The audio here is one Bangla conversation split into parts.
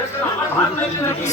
আমার ভাত লাগছে নাকি?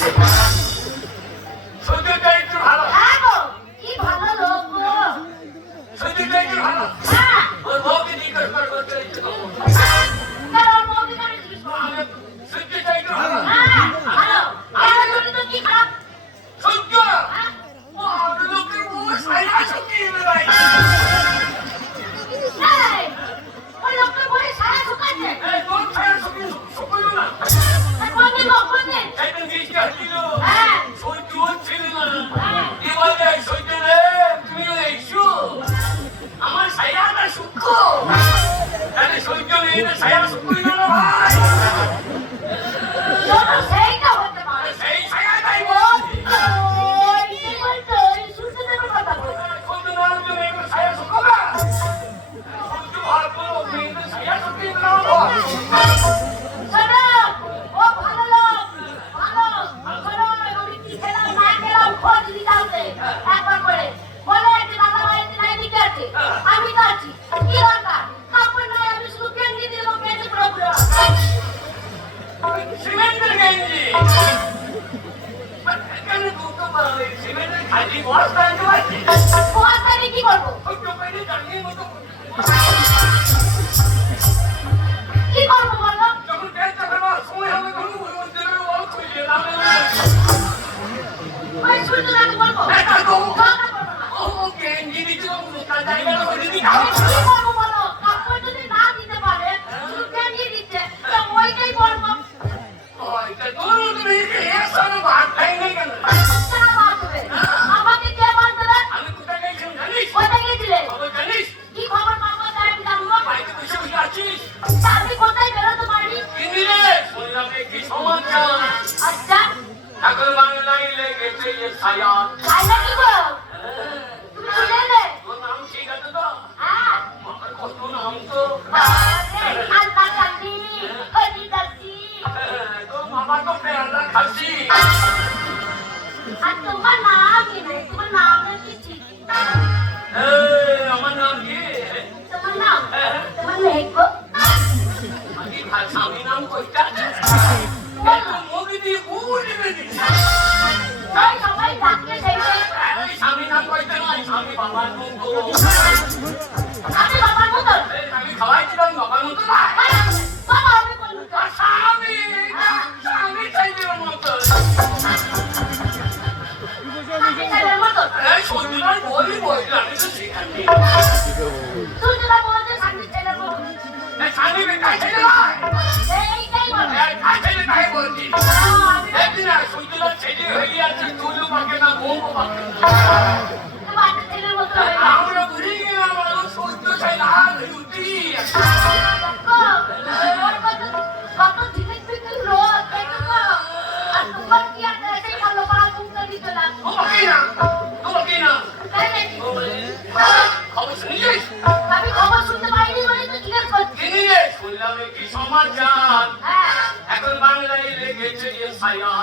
ও দিদি কাউকে একবার করে বলে যে দাদা ভাই নাই দিকে আছে আমি তো আছি কি দরকার কাপড় নাই আমি শুধু গেঞ্জি দিয়ে দেবো গেঞ্জি পুরো পুরো সিমেন্টের গেঞ্জি কেন দুটো পারে সিমেন্টের খালি বস্তা আনতে পারছি বস্তা নিয়ে কি করবো দুটো পেটে জানিয়ে মতো কি করবো বলো যখন পেটটা ফেলবার সময় হবে তখন বলবো দেবে বল খুঁজে দামে ওই শুনতে লাগে বলবো এটা তো দরকার করবো না ও গেঞ্জি দিতে তার জায়গাটা করে দিবি আমি কি করবো বলো কাপড় যদি না দিতে পারে শুধু গেঞ্জি দিচ্ছে তো ওইটাই বলবো ওইটা তোর তুমি একসাথে ভাত খাই নাই কেন কেন বাঁচবে আমাকে কে বাঁচবে আমি কোথায় গেছিলাম জানিস কোথায় গেছিলে খবর জানিস কি খবর পাবো তাই আমি জানবো বাড়িতে বসে বসে আছিস আমি কোথায় বেরোতে পারি কিনি রে শুনলাম কি সমাচার আচ্ছা এখন বাংলায় লেগেছে যে ছায়া খাইলে কি গো তুমি শুনে নে তোর নাম ঠিক আছে তো হ্যাঁ আমার কত নাম তো আলতা কান্দি হরি দাসি তোর মামা তো পেয়ারা খাসি আর তোমার নাম কি নেই তোমার নাম কি ঠিক আমার নাম কি তোমার নাম তোমার নেই গো আমি স্বামী নাম কইটা মুখ দিয়ে গুলি বেঁধে তাই সবাই ডাকলে দেখবে স্বামী নাম কইতে নয় স্বামী বাবার মুখ আমি বাবার মতো আমি খাওয়াইছিলাম বাবার মতো না বাবা আমি বলবো স্বামী স্বামী চাইছিল মতো আমি ছেলের মতো এই সত্যিকার বলি বললাম আমি তো শিখাচ্ছি তুই যেটা বলছে শান্তি ছেলের মতো স্বামী বেকার ছেলে এইটাই বল কাজ ছেলে তাই বলছি একদিন আর সত্যিকার ছেলে হয়ে আছে তুলু পাকে না বোম পাকে বাচ্চা ছেলের মতো হয়ে আমরা বুঝে গেলাম আমার সত্য চাই না রুটি কত জিনিস বিক্রি রোজ দেখো আর তোমার কি আছে সেই ভালো পাড়া তুমি দিতে না তোমাকে না তোমাকে না তাই নাকি খবর শুনেছিস আমি খবর শুনতে পাইনি বলে তো জিজ্ঞেস করছি কিনি রে শুনলাম কি সমাচার হ্যাঁ এখন বাংলায় লেগেছে যে ছায়া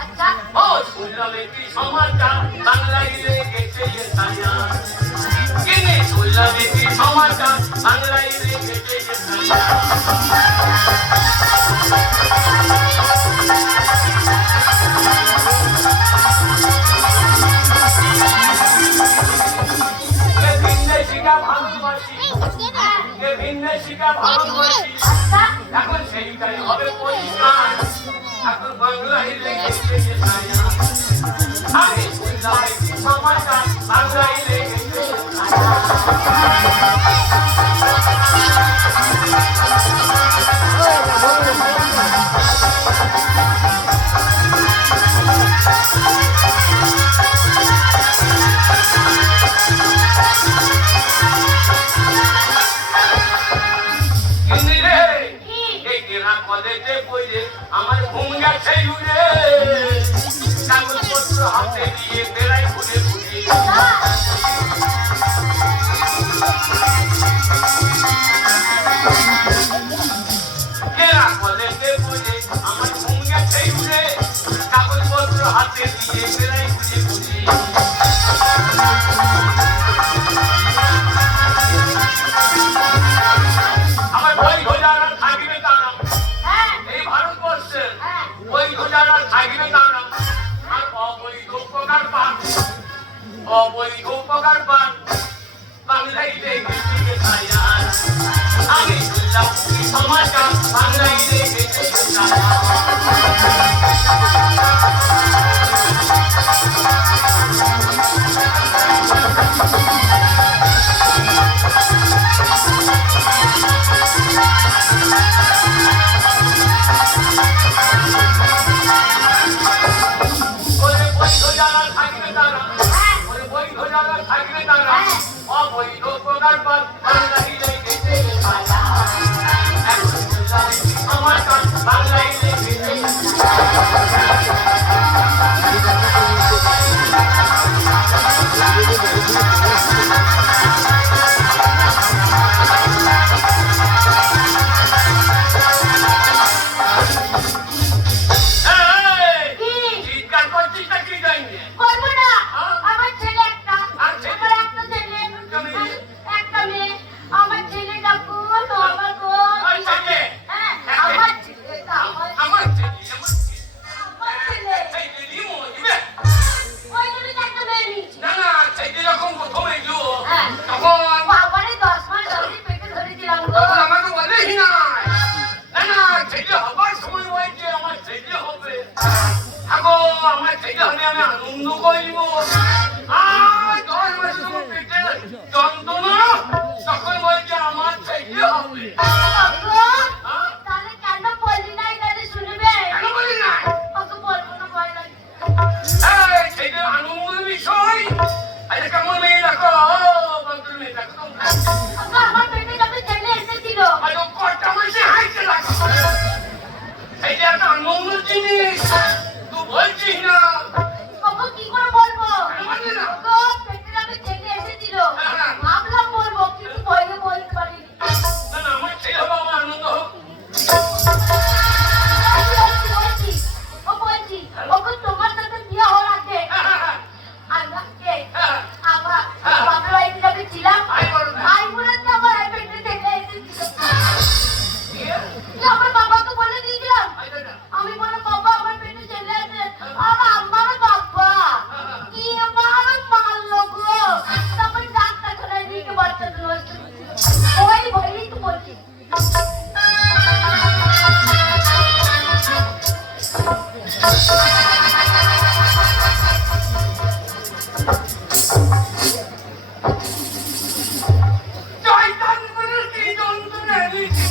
আচ্ছা ও শুনলাম কি সমাচার বাংলায় লেগেছে যে ছায়া কিনি শুনলাম কি সমাচার বাংলায় লেগেছে যে ছায়া আচ্ছা এখন সেইটাই হবে পরিষ্কার এখন বাংলায় লেগেছে যে ছায়া আমি শুনলাম কি সমাচার বাংলায় লেগেছে যে ছায়া কলেজে বইলে আমার ঘুম গেছে উড়ে কাগজপত্র হাতে দিয়ে বেড়াই ঘুরে ঘুরে কলেজে বইলে আমার ঘুম গেছে উড়ে কাগজপত্র হাতে দিয়ে বেড়াই ঘুরে ঘুরে আমার বই ঘোড়ার থাকবে তারা হ্যাঁ এই ভারতবর্ষের হ্যাঁ বই ঘোড়ার থাকবে তারা আর অবৈধ উপকার পান অবৈধ উপকার পান বাংলায় লেগেছে ছায়া আমি শুনলাম কি সমাচার বাংলায় লেগেছে ছায়া অবৈধ উপকার পান বাংলায় লেগেছে ছায়া এখন শুনলাম কি সমাচার বাংলায় লেগেছে চিৎকার করছিস না কি জানি আমার ছেলে হলে আমি আনন্দ করিব। আর 10 মাস যখন পেটে যন্ত্রণা, তখন বলছে আমার ছেলে হবে। তাহলে কেন বললি না? এটা শুনবে কেন বলি না? ওকে বলবো না, ভয় লাগে। এই ছেলে আনন্দের বিষয়। আরে কেমন মেয়ে রাখো, বন্ধুর মেয়ে রাখো। ওকে আমার পেটে যখন ছেলে এসেছিল, আরে কটা মাসে হাইতে রাখো। এই যে একটা আনন্দের জিনিস, তুই বলছিস না। ওকে কি করে বলবো? বলি না। ওকে পেটে যখন ছেলে এসেছিল, ভাবলাম বলবো, কিন্তু বলতে পারিনি। না না, আমার ছেলে হবে, আমার আনন্দ হোক। বলছি ওকে তোমার সাথে বিয়ে হওয়ার আগে আমাকে আমার বাবার বাড়িতে যখন ছিলাম, ভাই বোনেরকে আমার পেটে ছেলে এসেছিল। আমার বাবাকে বলে দিয়েছিলাম, আমি বলে বাবা আমার পেটে ছেলে আছে। আর আমার বাবা কি আমার মারলো গো। তখন ডাক্তারখানায় নিয়ে বাচ্চাগুলো ওই ভয়েই তো বলছি। শয়তান বলে কি যন্ত্রণা এনেছি।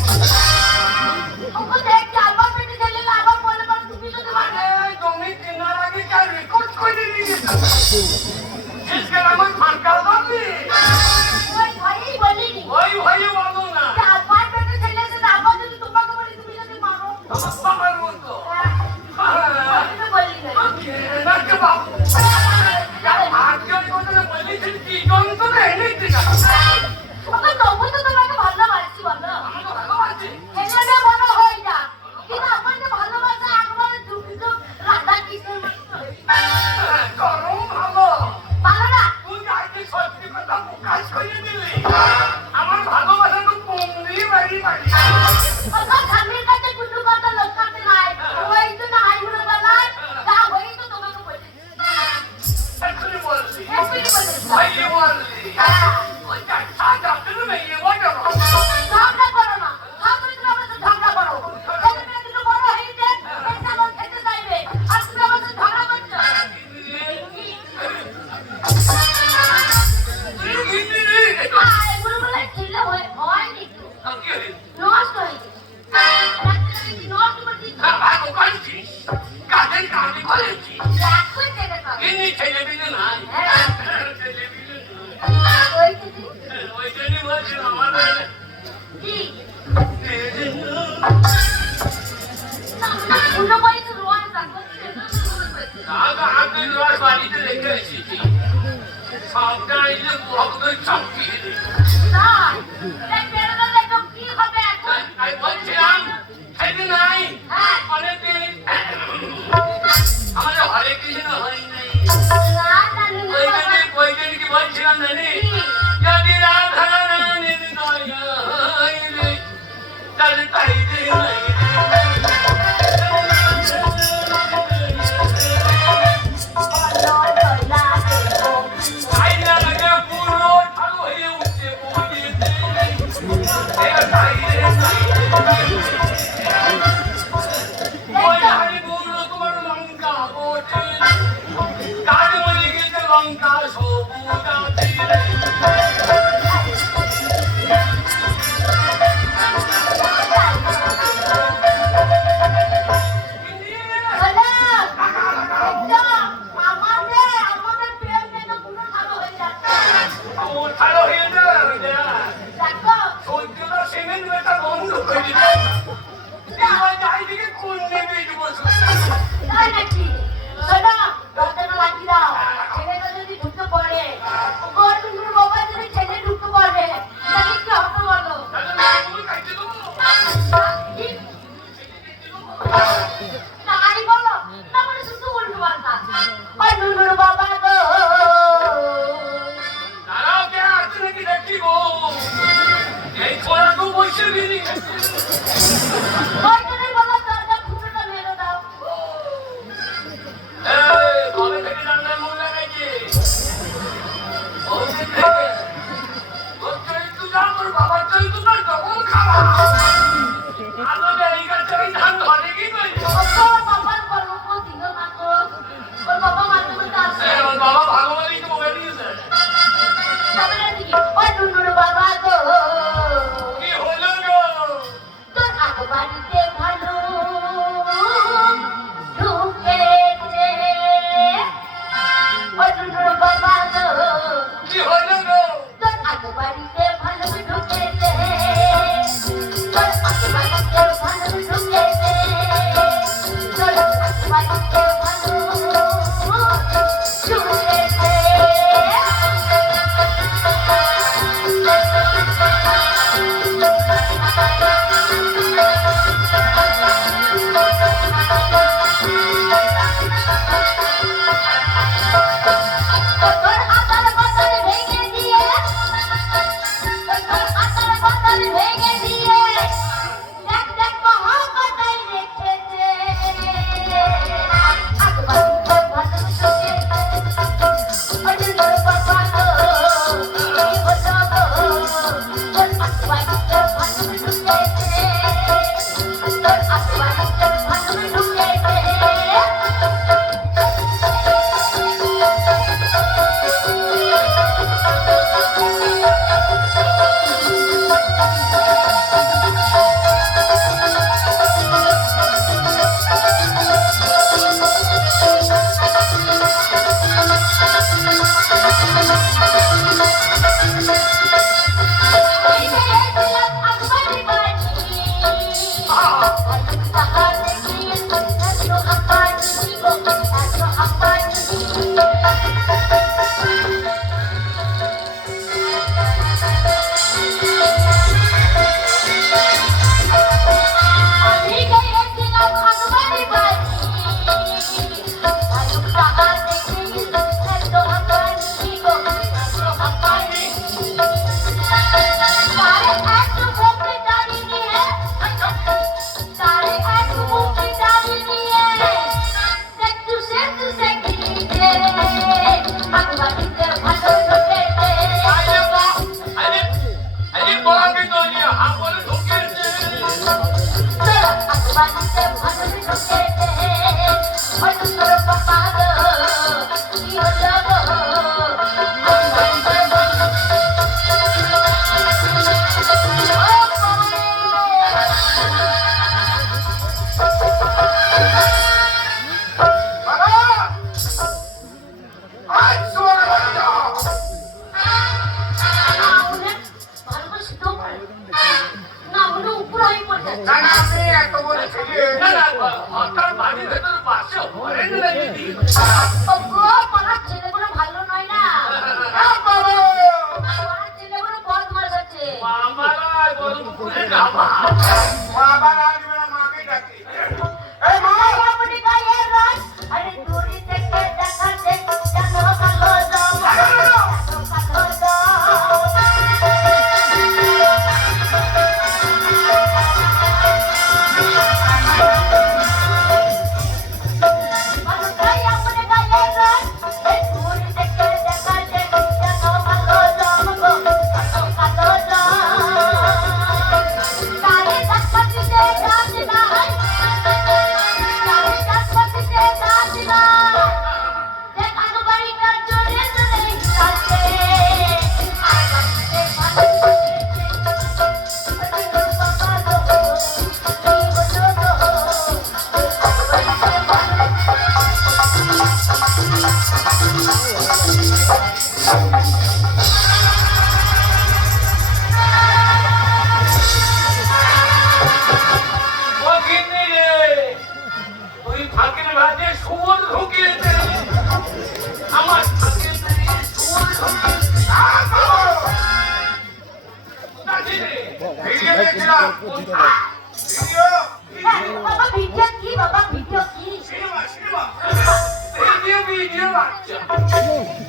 ওকে দেখছি আমার পেটে ছেলে না, আবার বলে বলে তুমি যদি মানে আরে জমি কেনার আগে কি আর রেকর্ড করে নিয়েছে? আজকাল আমার ফাঁকা পাবি। ওই ভয়েই বলিনি ওই ভয়ে বলো না। যে আমার পেটে ছেলে আছে, আবার যদি তোমাকে বলি তুমি যদি মারো। আমার বাবার মতো। তুমি বললি না। নাকে বাবু। আজকাল কথা বলেছি কি যন্ত্রণা এনেছি না। ওকে তবু তো তোমাকে ভালোবাসি বলো। আমি তো ভালোবাসি। ছেলেটা বড় হয়ে যা, কিন্তু আমার যে ভালোবাসা একবারে যুগ রাধা কৃষ্ণের মতো। গরম ভালো। ভালো না? তুই আজকে সত্যি কথা প্রকাশ করে দিলি। আমার ভালোবাসা তো কমলি বাড়ি বাড়ি। ওকে স্বামীর কাছে কুটু কথা লক্ষাতে নাই, ওই তো না আইগুলো বেলায় যা হই তো তোমাকে বলেছি। এখনই বললি। এসবি বলেছি। ভাইয়ে বললি। ওই চারটা ডাক্তার মেয়ে বলো। ঝগড়া করো না, ঝগড়া তুমি আমার সাথে ঝগড়া করো। ছেলেমেয়ে কিন্তু বড় হয়েছে, এটা আমার খেতে চাইবে, আর তুমি আমার সাথে ঝগড়া করছো। এগুলো বলে ছেলে হয়নি তো, নষ্ট হয়েছে। রাত্রে কি নষ্ট করে দিচ্ছি? কাজের কাজে করেছি। একই ছেলে পাবে। এমনি ছেলেপিলে নাই। হ্যাঁ, ছেলেপিলে ওই দিদি। ওই জন্য বলছিলাম আমার কি? অন্য বয়সে রোয়ান থাকবে, আমি বাড়িতে রেখে এসেছি। সবটা এলে বকবে চাপিয়ে দিই। না, এই বেরোলে তো কি হবে এখন? আমি বলছিলাম খেতে নাই হ্যাঁ, অনেকদিন আমাদের হরে কৃষ্ণ হরি নাই। না, না, নিয়ে ওই জন্য কি বলছিলাম জানি, যদি রাধা রানীর দয়া হইলে তাহলে তাই লঙ্কা সবুজ আমাদের প্রেম যেন পুরো ভালো হয়ে যাচ্ছে। ভালো হয়ে যায়। দেখো, সূর্যটা সিমেন্ট বেটা বন্ধ করে দিল। চারিদিকে কোন নেমে বসে তাই নাকি? শোনো, দরজাটা লাগিয়ে দাও। ছেলেটা যদি ঢুকতে পারে, ওর টুকুর বাবা যদি ছেলে ঢুকতে পারে, তাহলে কি হবে বলো? তাই বলো, তারপরে শুধু উল্টো পাল্টা। ওই নুনুর বাবা গো, দাঁড়াও কে আছে নাকি দেখি গো। এই ছোড়া তো বসে বিনি। ওই জন্যই বলো দরজা ফুটোটা মেরে দাও। কবে থেকে জানলাম মন লাগাইছে। ওদিন থেকে তোর চরিত্র যা, তোর বাবার চরিত্র না তখন খারাপ। আলো এই গাছে ওই ধান ধরে কি করি। ওগো, বাবার গল্প দিও না গো। তোর আতার বদল ভেঙে দিয়ে তোর আতার বদল ভেঙে দিয়ে দেখ দেখ মহব্বতাই রেখেছে আকবার তোর বদল ঢুকে বদল তোর বাবা গো কি বলবো তোর আকবার তোর বদল ঢুকেছে তোর আকবার তোর বদল ঢুকেছে বাবা ভিডিও কি বাবা ভিডিও কি ভিডিও বাচ্চা